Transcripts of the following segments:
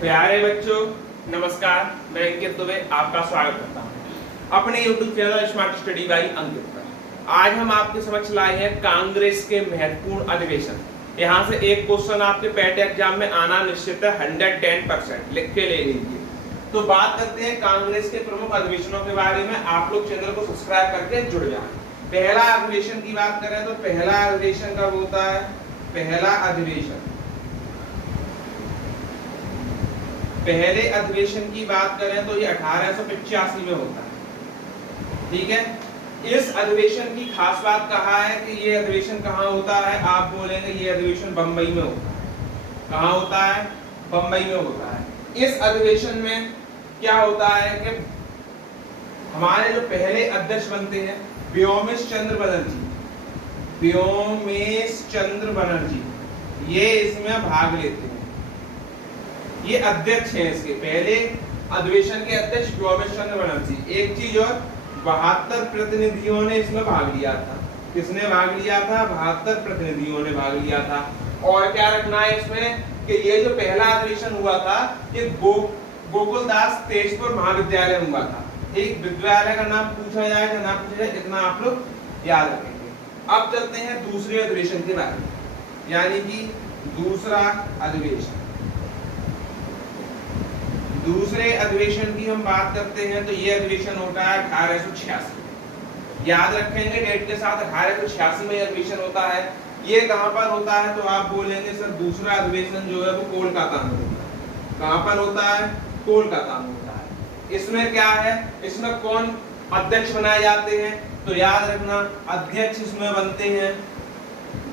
प्यारे बच्चों नमस्कार, मैं अंकित दुबे आपका स्वागत करता हूं अपने YouTube channel Smart Study by Ankit पर। आज हम आपके समक्ष लाए हैं कांग्रेस के महत्वपूर्ण अधिवेशन। यहां से एक क्वेश्चन आपके पैट एग्जाम में आना निश्चित है, 110% लिख के ले लीजिए। तो बात करते हैं कांग्रेस के प्रमुख अधिवेशनों के बारे में। आप लोग चैनल को सब्सक्राइब करके जुड़ जाएं। पहला अधिवेशन की बात करें तो पहला अधिवेशन कब होता है? पहले अधिवेशन की बात करें तो ये 1885 में होता है। ठीक है, इस अधिवेशन की खास बात कहा है कि ये अधिवेशन कहाँ होता है? आप बोलेंगे ये अधिवेशन बंबई में होता है। कहाँ होता है? बंबई में होता है। इस अधिवेशन में क्या होता है कि हमारे जो पहले अध्यक्ष बनते हैं व्योमेश चंद्र बनर्जी, ये इसमें भाग लेते हैं। ये अध्यक्ष हैं, इसके पहले अधिवेशन के अध्यक्ष व्योमेश चंद्र बनर्जी। एक चीज और, 72 प्रतिनिधियों ने इसमें भाग लिया था। किसने भाग लिया था? 72 प्रतिनिधियों ने भाग लिया था। और क्या रखना है इसमें कि ये जो पहला अधिवेशन हुआ था ये गोकुलदास तेजपुर महाविद्यालय हुआ था। एक विद्यालय का नाम पूछा जाए या ना पूछा जाए, इतना आप लोग याद रखेंगे। अब चलते हैं दूसरे अधिवेशन के बारे में, यानी कि दूसरा अधिवेशन। दूसरे अधिवेशन की हम बात करते हैं तो ये अधिवेशन होता है 1886। याद रखेंगे डेट के साथ, 1886 में अधिवेशन होता है। ये कहां पर होता है? तो आप बोलेंगे सर दूसरा अधिवेशन जो है वो कोलकाता में होता है। कहां पर होता है? कोलकाता में होता है। इसमें क्या है? इसमें कौन अध्यक्ष बनाए जाते हैं? तो याद रखना अध्यक्ष इसमें बनते हैं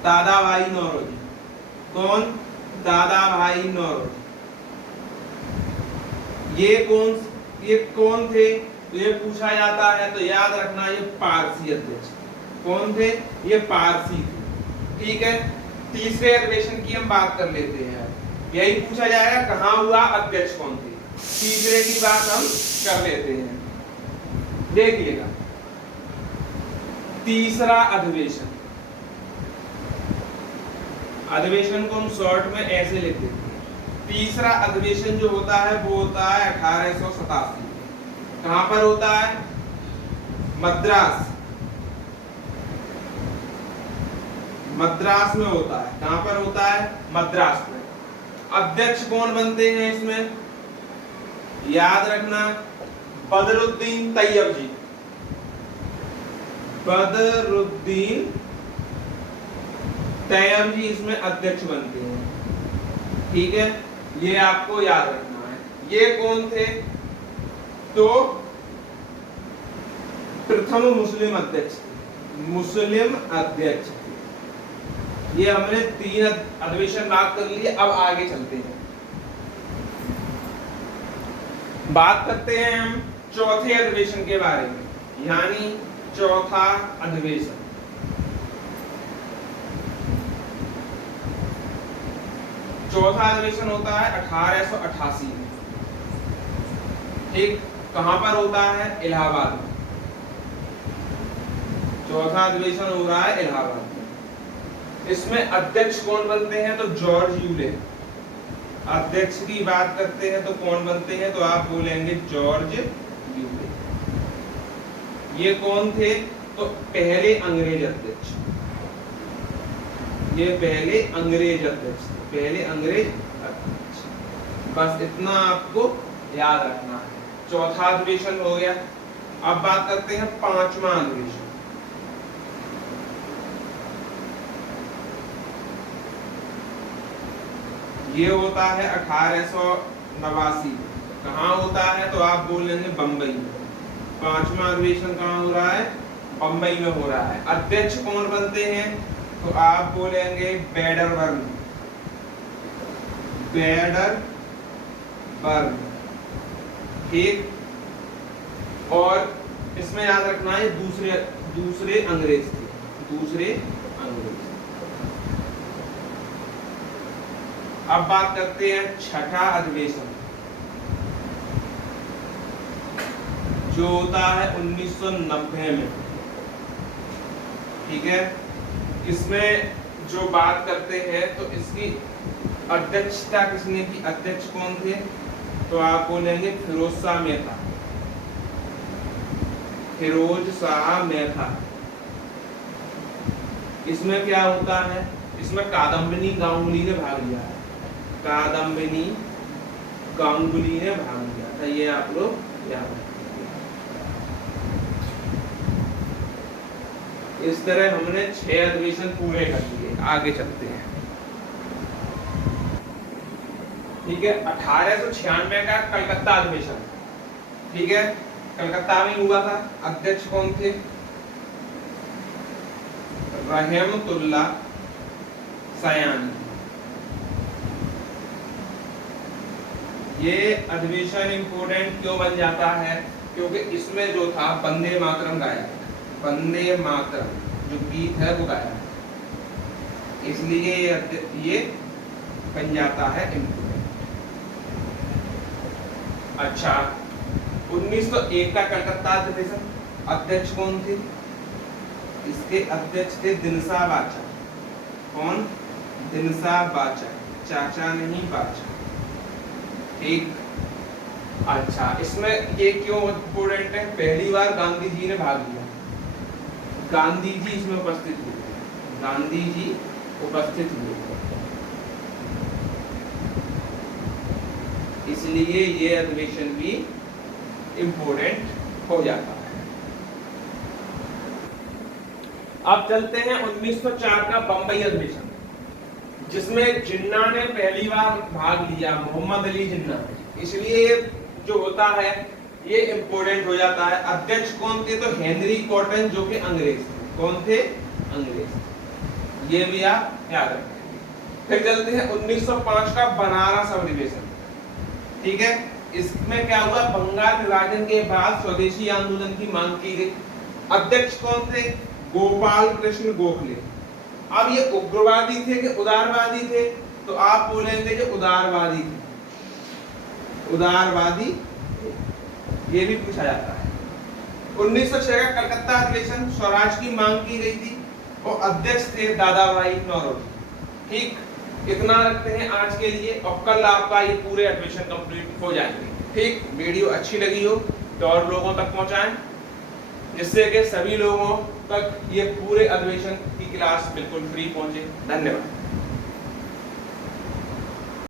दादाभाई नौरोजी। कौन? दादाभाई नौरोजी। ये कौन थे? तो ये पूछा जाता है तो याद रखना ये पारसी अध्यक्ष। कौन थे? ये पारसी थे। ठीक है, तीसरे अधिवेशन की हम बात कर लेते हैं। यही पूछा जाएगा कहाँ हुआ, अध्यक्ष कौन थे। तीसरे की बात हम कर लेते हैं। देखिएगा तीसरा अधिवेशन को हम शॉर्ट में ऐसे लिखते हैं। तीसरा अधिवेशन जो होता है वो होता है 1887। कहां पर होता है? मद्रास में होता है। कहां पर होता है? मद्रास में। अध्यक्ष कौन बनते हैं इसमें? याद रखना बदरुद्दीन तैयब जी। बदरुद्दीन तैयब जी इसमें अध्यक्ष बनते हैं। ठीक है, ये आपको याद रखना है। ये कौन थे? तो प्रथम मुस्लिम अध्यक्ष थे। ये हमने 3 अधिवेशन बात कर लिए। अब आगे चलते हैं, बात करते हैं हम चौथे अधिवेशन के बारे में, यानी चौथा अधिवेशन। चौथा अधिवेशन होता है 1888 में। ठीक, कहां पर होता है? इलाहाबाद में। चौथा अधिवेशन हो रहा है इलाहाबाद में। इसमें अध्यक्ष कौन बनते हैं? तो जॉर्ज यूले। अध्यक्ष की बात करते हैं तो कौन बनते हैं? तो आप बोलेंगे जॉर्ज यूले। ये कौन थे? तो पहले अंग्रेज अध्यक्ष। ये पहले अंग्रेज अध्यक्ष। बस इतना आपको याद रखना है। चौथा अधिवेशन हो गया। अब बात करते हैं पांचवा अधिवेशन। ये होता है 1889। कहाँ होता है? तो आप बोलेंगे बंबई में। पांचवा अधिवेशन कहाँ हो रहा है? बंबई में हो रहा है। अध्यक्ष कौन बनते हैं? तो आप बोलेंगे बैडरबर्न। ठीक, और इसमें याद रखना है दूसरे अंग्रेज थे। अब बात करते हैं छठा अधिवेशन, जो होता है 1990 में। ठीक है, इसमें जो बात करते हैं तो इसकी अध्यक्षता किसने की? अध्यक्ष कौन थे? तो आप बोलेंगे फिरोज शाह मेहता। फिरोज शाह मेहता। इसमें क्या होता है? इसमें कादम्बिनी गांगुली ने भाग लिया है। कादम्बिनी गांगुली ने भाग लिया था, ये आप लोग याद रखें। इस तरह हमने 6 अधिवेशन पूरे कर लिए। आगे चलते हैं। ठीक है, 1896 का कलकत्ता अधिवेशन। ठीक है, कलकत्ता में हुआ था। अध्यक्ष कौन थे? रहमतुल्ला सयानी। ये अधिवेशन इंपोर्टेंट क्यों बन जाता है? क्योंकि इसमें जो था वंदे मातरम गाया, वंदे मातरम जो गीत है वो गाया, इसलिए ये बन जाता है इंपोर्टेंट। अच्छा, 1901 का कलकत्ता अधिवेशन, अध्यक्ष कौन थे? इसके अध्यक्ष थे दिनसा बाचा। कौन? दिनसा बाचा, चाचा नहीं बाचा। ठीक। अच्छा, इसमें ये क्यों इम्पोर्टेंट है? पहली बार गांधी जी ने भाग लिया। गांधी जी इसमें उपस्थित हुए। गांधी जी उपस्थित हुए, इसलिए ये अधिवेशन भी इम्पोर्टेंट हो जाता है। अब चलते हैं 1904 का बंबई अधिवेशन, जिसमें जिन्ना ने पहली बार भाग लिया, मोहम्मद अली जिन्ना। इसलिए जो होता है ये इम्पोर्टेंट हो जाता है। अध्यक्ष कौन थे? तो हेनरी कॉटन, जो कि अंग्रेज थे। कौन थे? अंग्रेज। ये भी आप याद रखेंगे। फिर चलते हैं 1905 का बनारस अधिवेशन। ठीक है, इसमें क्या हुआ? बंगाल विभाजन के बाद स्वदेशी आंदोलन की मांग की गई। अध्यक्ष कौन थे? गोपाल कृष्ण गोखले। अब ये उग्रवादी थे कि उदारवादी थे? तो आप बोलेंगे जो उदारवादी थे। उदारवादी, ये भी पूछा जाता है। 1906 का कलकत्ता अधिवेशन, स्वराज की मांग की गई थी और अध्यक्ष थे दादा भाई नौरोजी। ठीक, इतना रखते हैं आज के लिए और कल आपका ये पूरे अधिवेशन कंप्लीट हो जाएंगे। ठीक, वीडियो अच्छी लगी हो तो और लोगों तक पहुंचाएं, जिससे कि सभी लोगों तक ये पूरे अधिवेशन की क्लास बिल्कुल फ्री पहुंचे। धन्यवाद।